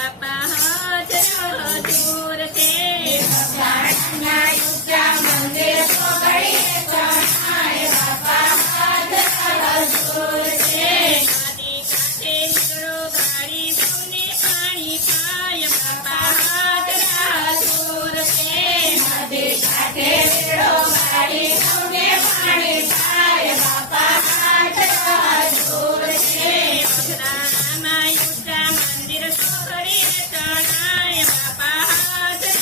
બાપા હાજર હજુર છે સગડાના ઊંચા મંદિર સોગડીએ ચણાય બાપા હાજર હજુર છે નદી કાંઠે નીકળો ગાડી સૌને પાણી પાય બાપા હાજર હજુર છે નદી કાંઠે વેળો ગાડી સૌને પાણી પાય બાપા હાજર હજુર છે સગડાનામાં ઊંચા મંદિર સોગડીએ ચણાય બાપા હાજર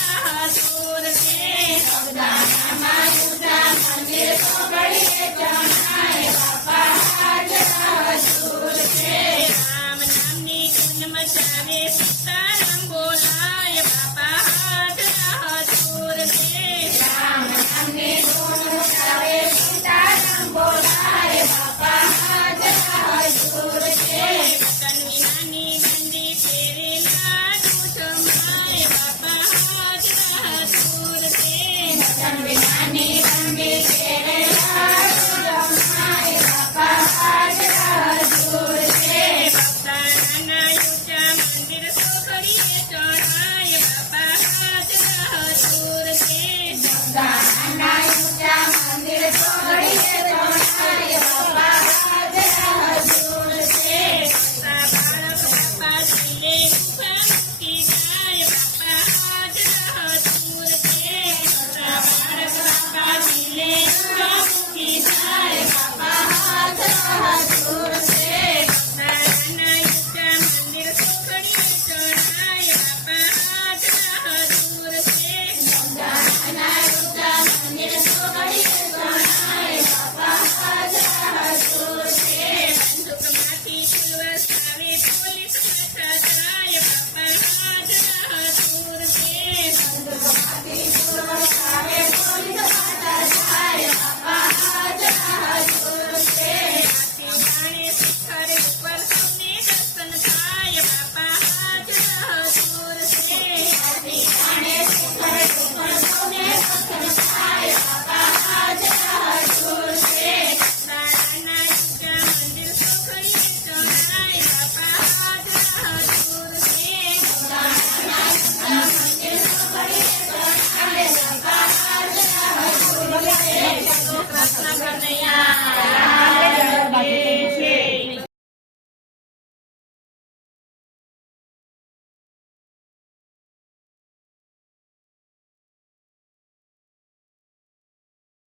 હજુર છે સગડાનામાં ઊંચા મંદિર સોગડીએ ચણાય બાપા હાજર હજુર છે રામ નામની ધૂન મચાવે સીતારામ બોલાય બાપા